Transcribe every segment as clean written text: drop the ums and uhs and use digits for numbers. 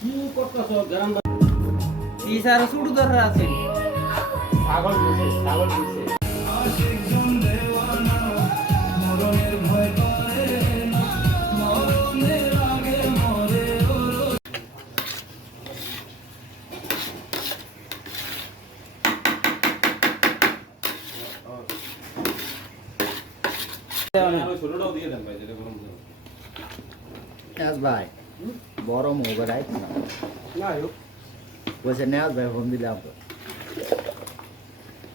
কি করতেছ গ্রাম কি স্যার শুরু ধরে আছে ছাগল দিছে ছাগল দিছে ছোটটাও দিয়ে দেন ভাই যেটা গরম ভাই বড় মোবাইল আইছে না না বলছে নেওয়াজ ভাই ফোন দিলাম তো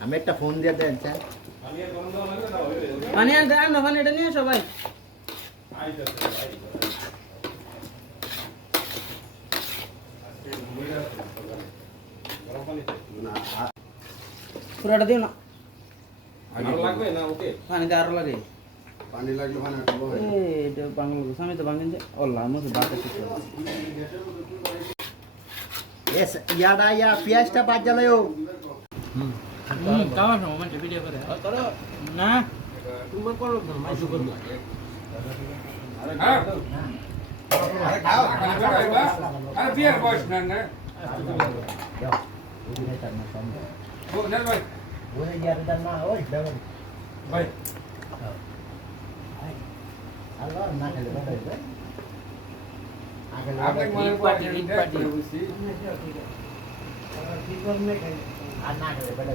আমি একটা ফোন দিয়ে দেন স্যার আমি আর গরম দেওয়া লাগবে না হইবে পানি আনতে আনো পানি এটা নিয়ে সবাই পুরাটা দিও না আরো লাগবে না ওকে পানিতে আরো লাগে পানি লাগলে পানি আটবো এটা বাংলাদেশ আমি তো বাংলাদেশ আল্লাহ আমাকে বাতা ঠিক এস ইয়াদা ইয়া পেঁয়াজটা বাদ জ্বালায়ও কাওয়া সময় মানে ভিডিও করে না তুমি করো না মাইসু করো আরে খাও আরে বিয়ার বয়স না না ও না ভাই ওরে ইয়ার দান না ওই দাও ভাই আল্লাহ না খেলে ভাই আপনি মনে পার্টি বুঝছি আর না খেলে ভাই